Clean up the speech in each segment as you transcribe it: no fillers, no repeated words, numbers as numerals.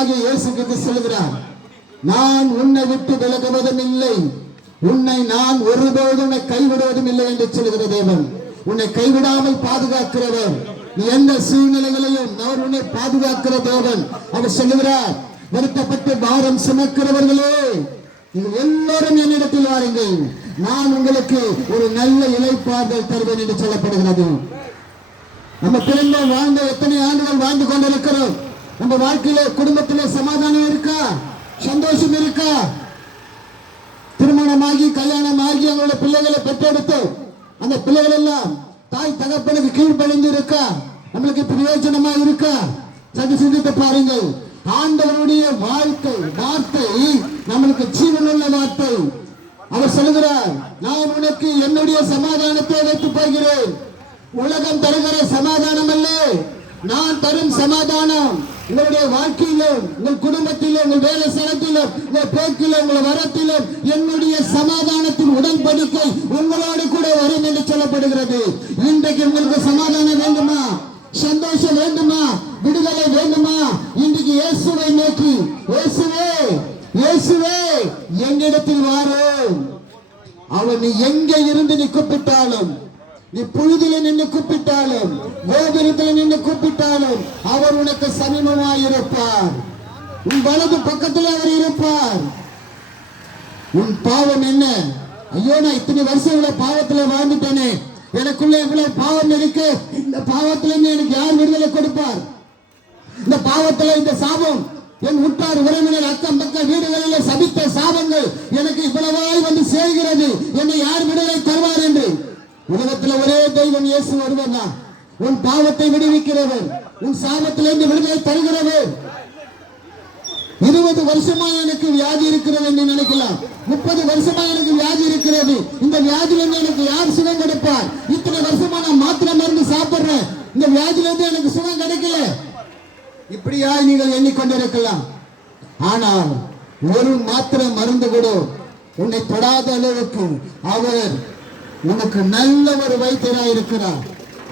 ஆண்டவராகிய இயேசு கிறிஸ்து சொல்கிறார், நான் உன்னை விட்டு விலகுவதும் இல்லை, உன்னை நான் ஒருபோதும் உன்னை கைவிடுவதும் இல்லை என்று சொல்கிற தேவன். உன்னை கைவிடாமல் பாதுகாக்கிறவர். நீ எந்த சூழ்நிலைகளையும் அவர் உன்னை பாதுகாக்கிற தேவன். அவர் சொல்லுகிறார், வருத்தப்பட்டு பாரம் சுமக்கிறவர்களே நீங்கள் எல்லோரும் என்னிடத்தில் வாருங்கள், நான் உங்களுக்கு ஒரு நல்ல இளைப்பாறுதல் தருவேன் என்று சொல்லப்படுகிறது. நம்ம பிறந்த வாழ்ந்த எத்தனை ஆண்டுகள் வாழ்ந்து கொண்டிருக்கிறோம். நம்ம வாழ்க்கையில குடும்பத்திலே சமாதானம் இருக்கா? சந்தோஷம் இருக்கா? திருமணமாகி கல்யாணமாகி அவங்களோட பிள்ளைகளை பெற்றெடுத்து அந்த பிள்ளைகள் எல்லாம் தாய் தகப்பனுக்கு கீழ்ப்படிந்து இருக்கா? நம்மளுக்கு பிரயோஜனமா இருக்கா? சற்று சிந்தித்து பாருங்கள். ஆண்டவருடைய வார்த்தை நம்மளுக்கு ஜீவனுள்ள வார்த்தை. அவர் சொல்லுகிறார், நான் உனக்கு என்னுடைய சமாதானத்தை வைத்து போகிறேன். உலகம் தருகிற சமாதானம் அல்ல, நான் தரும் சமாதானம் உங்களுடைய வாழ்க்கையிலும் உங்கள் குடும்பத்திலும் உங்கள் வேலை ஸ்தலத்திலும் உங்கள் போக்கிலும் உங்கள் வரத்திலும் என்னுடைய சமாதானத்தின் உடன்படிக்கை உங்களோடு கூட வரும் என்று சொல்லப்படுகிறது. இன்றைக்கு உங்களுக்கு சமாதானம் வேண்டுமா? சந்தோஷம் வேண்டுமா? விடுதலை வேண்டுமா? இன்றைக்கு இயேசுவை நோக்கி, இயேசுவே இயேசுவே என்னிடத்தில் வாரும். அவன் நீ எங்கே இருந்து நீ கூப்பிட்டாலும், நீ புழுதில நின்று கூப்பிட்டாலும், கோபுரத்தில் நின்று கூப்பிட்டாலும் அவர் உனக்கு சமீபமாயிருப்பார். உன் வலது பக்கத்தில் அவர் இருப்பார். உன் பாவம் என்ன? ஐயோ, நான் இத்தனை வருஷங்கள பாவத்துல வாழ்ந்துட்டேனே, எனக்குள்ள இவ்வளவு பாவம் இருக்கு, இந்த பாவத்துல எனக்கு யார் விடுதலை கொடுப்பார்? இந்த பாவத்துல இந்த சாபம் என் உற்றார் உறவினர் அக்கம் பக்கம் வீடுகளில் சபித்த சாபங்கள் எனக்கு இவ்வளவாய் வந்து சேர்கிறது, என்னை யார் விடுதலை தருவார் என்று. உலகத்தில் ஒரே தெய்வம் இயேசு ஒருவர் தான். உன் பாவத்தை விடுவிக்கிறவர், உன் சாபத்திலிருந்து விடுதலை தருகிறவர். 20 வருஷமா எனக்கு வியாதி இருக்கிறது என்று நினைக்கலாம். 30 வருஷமா எனக்கு வியாதி இருக்கிறது, இந்த வியாதியிலிருந்து எனக்கு யார் சுகம் கொடுப்பார்? இத்தனை வருஷமா நான் மாத்திரை மருந்து சாப்பிடுறேன், இந்த வியாதியிலிருந்து எனக்கு சுகம் கிடைக்கல. இப்படியா நீங்கள் எண்ணிக்கொண்டிருக்கலாம். ஆனால் ஒரு மாத்திரை மருந்து கூட உன்னை தொடாத அளவுக்கு அவர் உனக்கு நல்ல ஒரு வைத்தியராய் இருக்கிறார்.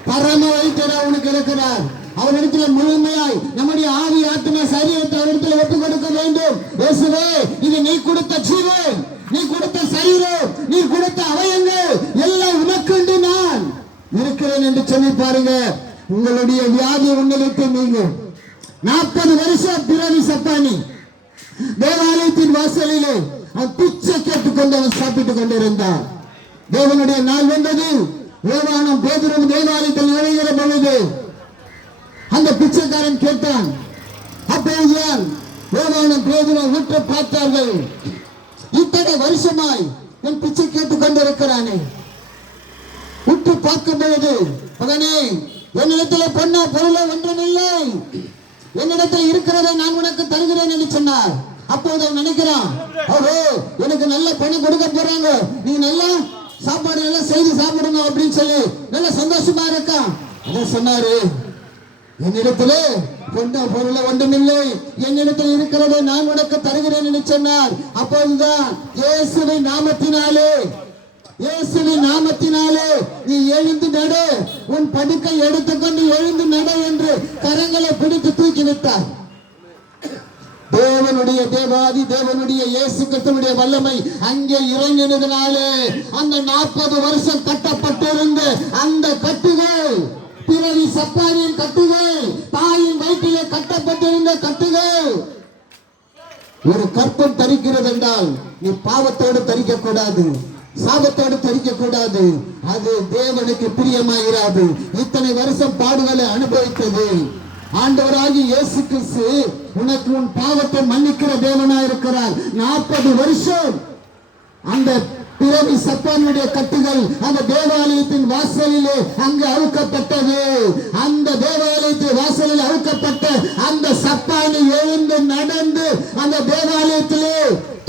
பரம வைத்தியரா உனக்கு இருக்கிறார். அவரிடத்துல முழுமையாய் நம்முடைய ஆவி ஆத்மா சரீரத்தை அவரிடத்துல ஒப்புக் கொடுக்க வேண்டும். இயேசுவே, இது நீ கொடுத்த ஜீவன், நீ கொடுத்த சரீரம், நீ கொடுத்த அவயங்கள் எல்லாம் உனக்கு நான் இருக்கிறேன் என்று சொல்லி பாருங்க. உங்களுடைய வியாதி உங்களுக்கு நீங்கும். 40 வருஷம் பிறவி சப்பானி தேவாலயத்தின் வாசலிலே அவன் பிச்சை கேட்டுக்கொண்டு அவன் சாப்பிட்டுக் கொண்டிருந்தான். தேவனுடைய நாள் வந்தது. யோவானும் பேதுருவும் தேவாலயத்தில் நுழைகிற பொழுது அந்த பிச்சைக்காரன் கேட்டான். அப்போதுதான் யோவானும் பேதுருவும் உற்று பார்த்தார்கள். இத்தனை வருஷமாய் என் பிச்சை கேட்டுக் கொண்டிருக்கிறானே. உற்று பார்க்கும் பொழுது, மகனே, என்னிடத்தில் பொன்னா பொருளோ ஒன்றும் இல்லை, என்னிடத்தில் இருக்கிறதை நான் உனக்கு தருகிறேன் என்று சொன்னார். அப்போது அவன் நினைக்கிறான், ஓஹோ, எனக்கு நல்ல பணம் கொடுக்க போறாங்க, நீ நல்லா சாப்பாடு எல்லாம் செய்து சாப்பிடணும் அப்படின்னு சொல்லி நல்ல சந்தோஷமா இருக்கான். அதான் சொன்னாரு, என்னிடத்திலே பொன்னா பொருள ஒன்றுமில்லை, என்னிடத்தில் இருக்கிறதை நான் உனக்கு தருகிறேன் என்று சொன்னார். அப்போதுதான் இயேசுவின் நாமத்தினாலே, இயேசுவின் நாமத்தினாலே நீ எழுந்து நடு, உன் படுக்கை எடுத்துக்கொண்டு எழுந்து நடு என்று கரங்களை பிடித்து தூக்கி விட்டார். தேவனுடைய தேவாதி தேவனுடைய இயேசு கிறிஸ்துவினுடைய வல்லமை அங்கே இறங்கினதுனாலே அந்த 40 வருஷம் கட்டப்பட்டிருந்த அந்த கட்டுகள், பிறவி சப்பானியின் கட்டுகள், தாயின் வயிற்றிலே கட்டப்பட்டிருந்த கட்டுகள், ஒரு கற்பம் தரிக்கிறது என்றால் நீ பாவத்தோடு தரிக்க கூடாது, சாபத்தோடு தரிக்க கூடாது. அது தேவனுக்கு பிரியமாயிராது. இத்தனை வருஷம் பாடுகளை அனுபவித்தது ஆண்டவராகிய இயேசு கிறிஸ்து உனக்கு உன் பாவத்தை மன்னிக்கிற தேவனாய் இருக்கிறார். 40 வருஷம் அந்த பிறவி சப்பானுடைய கட்டுகள் அந்த தேவாலயத்தின் வாசலிலே அங்கு அவுக்கப்பட்டது. அந்த தேவாலயத்தின் வாசலில் அவுக்கப்பட்ட அந்த சப்பானி எழுந்து நடந்து அந்த தேவாலயத்திலே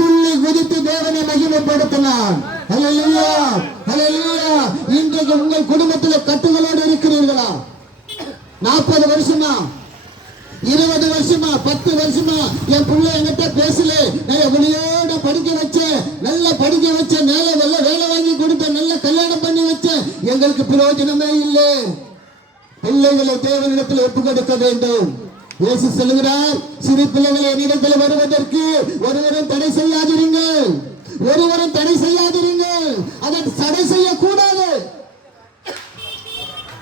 துள்ளி குதித்து தேவனை மகிமைப்படுத்தினார். ஹல்லேலூயா, ஹல்லேலூயா. இன்றைக்கு உங்கள் குடும்பத்தில் கட்டுகளோடு இருக்கிறீர்களா? 40 வருஷமா, 20 வருஷமா, 10 வருஷமா என் பிள்ளை என்கிட்ட பேசல, நான் எவ்வளோட படிக்க வச்சேன், நல்லா படிக்க வச்சேன், நல்ல வேலை வாங்கி கொடுத்தேன், நல்ல கல்யாணம் பண்ணி வச்சேன், எங்களுக்கு பிரயோஜனமே இல்லை. பிள்ளைகளை தேவனிடத்தில் ஒப்பு கொடுக்க வேண்டும். இயேசு சொல்லுகிறார், சிறு பிள்ளைகளை என்னிடத்தில் வருவதற்கு ஒருவரும் தடை செய்யாதிருங்கள், ஒருவரும் தடை செய்யாதிருங்கள், அதை தடை செய்யக்கூடாது.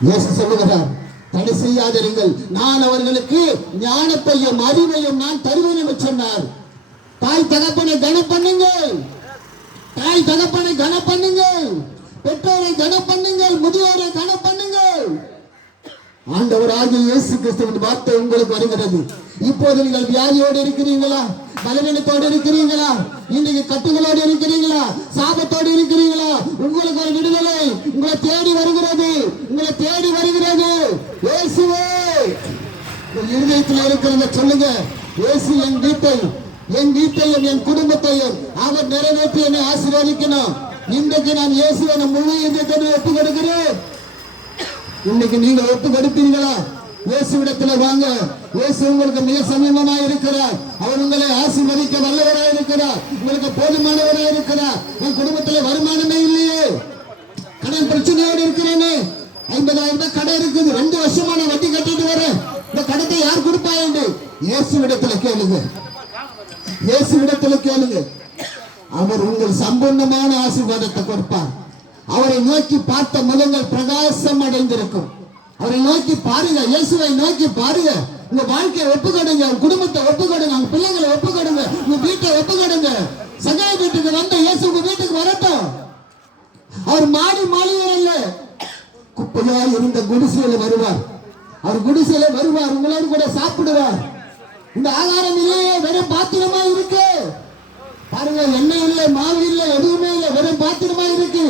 இயேசு சொல்லுகிறார், தடை செய்யாதிருங்கள், நான் அவர்களுக்கு ஞானத்தையும் அறிவையும் நான் தருவேன் என்று சொன்னார். தாய் தகப்பனை கனம் பண்ணுங்கள், தாய் தகப்பனை கனம் பண்ணுங்கள், பெற்றோரை கனம் பண்ணுங்கள், முதியோரை கனம் பண்ணுங்கள். ஆண்டவராகிய இயேசு கிறிஸ்துவின் வார்த்தை உங்களுக்கு வருகிறது. இப்போது நீங்கள் வியாதியோடு இருக்கிறீங்களா, பலவீனத்தோடு இருக்கிறீங்களா, இன்னைக்கு கட்டுகளோடு இருக்கிறீங்களா, சாபத்தோடு இருக்கிறீங்களா, உங்களுக்கு ஒரு விடுதலை உங்களை தேடி வருகிறது, உங்களை தேடி வருகிறது. இயேசுவே இருதயத்தில் இருக்கிறத சொல்லுங்க, இயேசு என் வீட்டையும் என் குடும்பத்தையும் அவர் நிறைவேற்றி என்னை ஆசீர்வதிக்கணும். இன்றைக்கு நான் இயேசுவை முழு இதயத்தோடு ஒப்பு கொடுக்கிறேன். இன்னைக்கு நீங்க ஒப்பு கொடுப்பீங்களா? இயேசுவிடத்துல வாங்க. இயேசு உங்களுக்கு மிக சமீபமாய் இருக்கிறார். அவர் உங்களை ஆசீர்வதிக்க வல்லவராய் இருக்கிறார், உங்களுக்கு போதுமானவராய் இருக்கிறார். என் குடும்பத்துல வருமானமே இல்லையே, கடன் பிரச்சனையோடு இருக்கிறேனே, 50,000 ரூபாய் கடை இருக்குது, 2 வருஷமா நான் வட்டி கட்டிட்டு வரேன், இந்த கடத்தை யார் கொடுப்பா என்று இயேசுவிடத்துல கேளுங்க, இயேசுவிடத்துல கேளுங்க. அவர் உங்கள் சம்பூர்ணமான ஆசீர்வாதத்தை கொடுப்பார். அவரை நோக்கி பார்த்த முகங்கள் பிரகாசம் அடைந்திருக்கும். அவரை நோக்கி பாருங்க, இயேசுவை நோக்கி பாருங்க. உங்க வாழ்க்கையை ஒப்புக்கொடுங்க, உங்க குடும்பத்தை ஒப்புக்கொடுங்க, உங்க பிள்ளைங்களை ஒப்புக்கொடுங்க, உங்க வீட்டை ஒப்புக்கொடுங்க. சகாய வீட்டுக்கு வந்த இயேசு உங்க வீட்டுக்கு வரட்டும். அவர் மாளிகை அல்ல, குப்பையா இருந்த குடிசையில வருவார். அவர் குடிசையில வருவார், உங்களோடு கூட சாப்பிடுவார். இந்த ஆகாரம் இல்லையே, வெறும் பாத்திரமா இருக்கு பாருங்க, எண்ணெய் இல்லை, மாவு இல்லை, எதுவுமே இல்லை, வெறும் பாத்திரமா இருக்கு.